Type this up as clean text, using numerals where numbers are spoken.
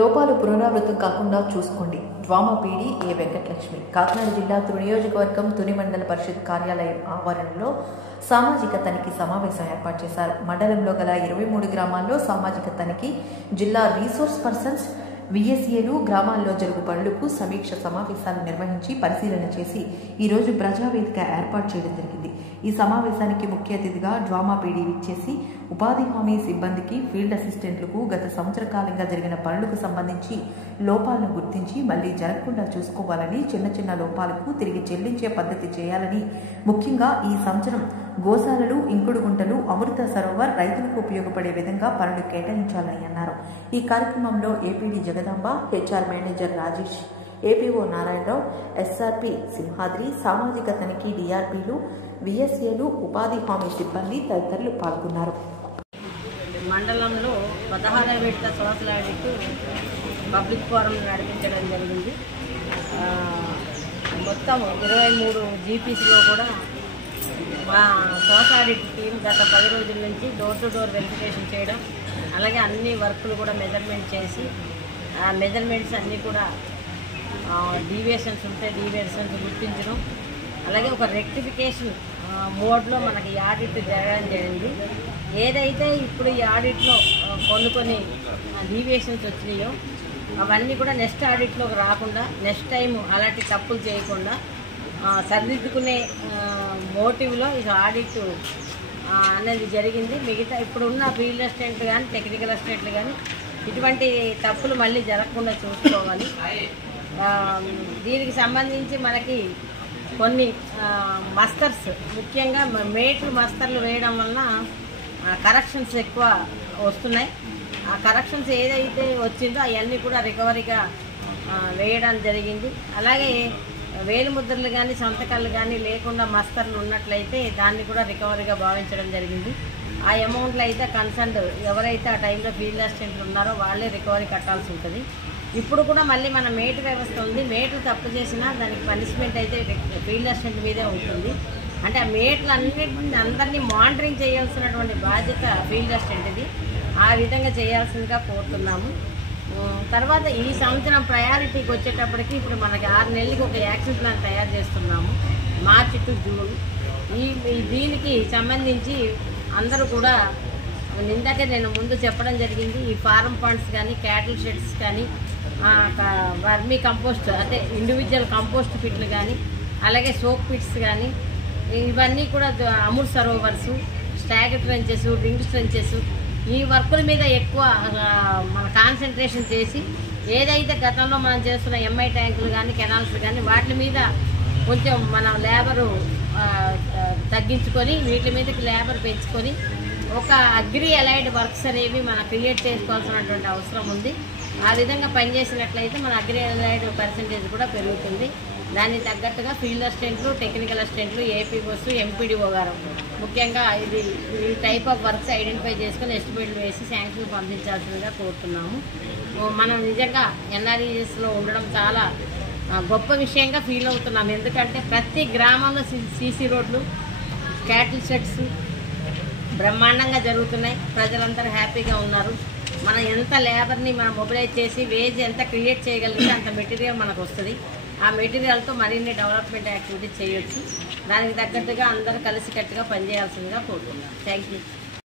లోపాలు పునరావృతం కాకుండా చూసుకోండి. DWMA PD A Venkatalakshmi. Kakinada జిల్లా తుని నియోజకవర్గం తుని మండల పరిషత్ కార్యాలయం ఆవరణలో సామాజిక తనిఖీ సమావేశం ఏర్పాటు చేశారు. మండలంలో గల 23 గ్రామాల్లో సామాజిక తనిఖీ, జిల్లా రీసోర్స్ పర్సన్స్, విఎస్ఏలు గ్రామాల్లో జరుగు పనులకు సమీక్ష సమావేశాలు నిర్వహించి పరిశీలన చేసి ఈరోజు ప్రజావేదిక ఏర్పాటు చేయడం జరిగింది. ఈ సమావేశానికి ముఖ్య అతిథిగా డ్వామా పీడీ విచ్చేసి ఉపాధి హామీ సిబ్బందికి, ఫీల్డ్ అసిస్టెంట్లకు గత సంవత్సర కాలంగా జరిగిన పనులకు సంబంధించి లోపాలను గుర్తించి మళ్లీ జరగకుండా చూసుకోవాలని, చిన్న చిన్న లోపాలకు తిరిగి చెల్లించే పద్ధతి చేయాలని, ముఖ్యంగా ఈ సంవత్సరం గోశాలలు, ఇంకుడు గుంటలు, అమృత సరోవర్ రైతులకు ఉపయోగపడే విధంగా పనులు కేటాయించాలని అన్నారు. ఈ కార్యక్రమంలో APD Jagadamba, HR manager Rajesh, APO Narayanarao, SRP Simhadri, సామాజిక తనిఖీ డిఆర్పీలు, విఎస్ఏలు, ఉపాధి హామీ సిబ్బంది తదితరులు పాల్గొన్నారు. మండలంలో 16వ విడత సోషల్ ఆడిట్ పబ్లిక్ ఫోరం నడిపించడం జరిగింది. మొత్తం 23 జీపీసీలో కూడా మా సోషల్ ఆడిట్ టీం గత 10 రోజుల నుంచి డోర్ టు డోర్ వెరిఫికేషన్ చేయడం, అలాగే అన్ని వర్కులు కూడా మెజర్మెంట్ చేసి ఆ మెజర్మెంట్స్ అన్నీ కూడా డీవియేషన్స్ ఉంటే డీవియేషన్స్ గుర్తించడం, అలాగే ఒక రెక్టిఫికేషన్ మోడ్లో మనకి ఈ ఆడిట్ జరగడం జరిగింది. ఏదైతే ఇప్పుడు ఈ ఆడిట్లో కొన్ని డీవియేషన్స్ వచ్చినాయో అవన్నీ కూడా నెక్స్ట్ ఆడిట్లోకి రాకుండా, నెక్స్ట్ టైం అలాంటి తప్పులు చేయకుండా సరిదిద్దుకునే మోటివ్లో ఇది ఆడిట్ అనేది జరిగింది. మిగతా ఇప్పుడున్న ఫీల్డ్ అసిస్టెంట్లు కానీ, టెక్నికల్ అసిస్టెంట్లు కానీ ఇటువంటి తప్పులు మళ్ళీ జరగకుండా చూసుకోవాలి. దీనికి సంబంధించి మనకి కొన్ని మస్తర్స్, ముఖ్యంగా మేట్లు మస్తర్లు వేయడం వలన కరెక్షన్స్ ఎక్కువ వస్తున్నాయి. ఆ కరెక్షన్స్ ఏదైతే వచ్చిందో అవన్నీ కూడా రికవరీగా వేయడం జరిగింది. అలాగే వేలిముద్రలు కానీ, సంతకాలు కానీ లేకుండా మస్తర్లు ఉన్నట్లయితే దాన్ని కూడా రికవరీగా భావించడం జరిగింది. ఆ అమౌంట్లో అయితే కన్సర్న్ ఎవరైతే ఆ టైంలో ఫీల్డ్ అసిస్టెంట్లు ఉన్నారో వాళ్ళే రికవరీ కట్టాల్సి ఉంటుంది. ఇప్పుడు కూడా మళ్ళీ మన మేటు వ్యవస్థ ఉంది. మేటు తప్పు చేసినా దానికి పనిష్మెంట్ అయితే ఫీల్డ్ అసిస్టెంట్ మీదే ఉంటుంది. అంటే ఆ మేట్లు అందరినీ మానిటరింగ్ చేయాల్సినటువంటి బాధ్యత ఫీల్డ్ అసిస్టెంట్ది. ఆ విధంగా చేయాల్సిందిగా కోరుతున్నాము. తర్వాత ఈ సంవత్సరం ప్రయారిటీకి వచ్చేటప్పటికి ఇప్పుడు మనకి 6 నెలలకి ఒక యాక్షన్ ప్లాన్ తయారు చేస్తున్నాము, మార్చి టు జూన్. దీనికి సంబంధించి అందరూ కూడా ఇందాకే నేను ముందు చెప్పడం జరిగింది. ఈ ఫారం ఫండ్స్ కానీ, క్యాటిల్ షెడ్స్ కానీ, వర్మీ కంపోస్ట్ అంటే ఇండివిజువల్ కంపోస్ట్ పిట్లు కానీ, అలాగే సోప్ పిట్స్ కానీ, ఇవన్నీ కూడా Amrit Sarovars, stagger trenches, ring trenches, ఈ వర్కుల మీద ఎక్కువ మన కాన్సన్ట్రేషన్ చేసి ఏదైతే గతంలో మనం చేస్తున్న ఎంఐ ట్యాంకులు కానీ, కెనాల్స్ కానీ వాటి మీద కొంచెం మనం లేబరు తగ్గించుకొని వీటి మీదకి లేబర్ పెంచుకొని ఒక అగ్రి అలైడ్ వర్క్స్ అనేవి మనం క్రియేట్ చేసుకోవాల్సినటువంటి అవసరం ఉంది. ఆ విధంగా పనిచేసినట్లయితే మన అగ్రి అలైడ్ పర్సంటేజ్ కూడా పెరుగుతుంది. దానికి తగ్గట్టుగా ఫీల్డ్ అసిస్టెంట్లు, టెక్నికల్ అసిస్టెంట్లు, ఏపీఓస్, ఎంపీడీఓ గారు ముఖ్యంగా ఈ టైప్ ఆఫ్ వర్క్స్ ఐడెంటిఫై చేసుకొని ఎస్టిమేట్లు వేసి శాంక్షన్ పంపించాల్సిందిగా కోరుతున్నాము. మనం నిజంగా ఎన్ఆర్ఈఎస్లో ఉండడం చాలా గొప్ప విషయంగా ఫీల్ అవుతున్నాం. ఎందుకంటే ప్రతి గ్రామంలో సీసీ రోడ్లు, క్యాటిల్ షెడ్స్ బ్రహ్మాండంగా జరుగుతున్నాయి. ప్రజలందరూ హ్యాపీగా ఉన్నారు. మనం ఎంత లేబర్ని మనం మొబిలైజ్ చేసి వేజ్ ఎంత క్రియేట్ చేయగలిగితే అంత మెటీరియల్ మనకు వస్తుంది. ఆ మెటీరియల్తో మరిన్ని డెవలప్మెంట్ యాక్టివిటీస్ చేయొచ్చు. దానికి తగ్గట్టుగా అందరూ కలిసికట్టుగా పనిచేయాల్సిందిగా కోరుతున్నాను. Thank you.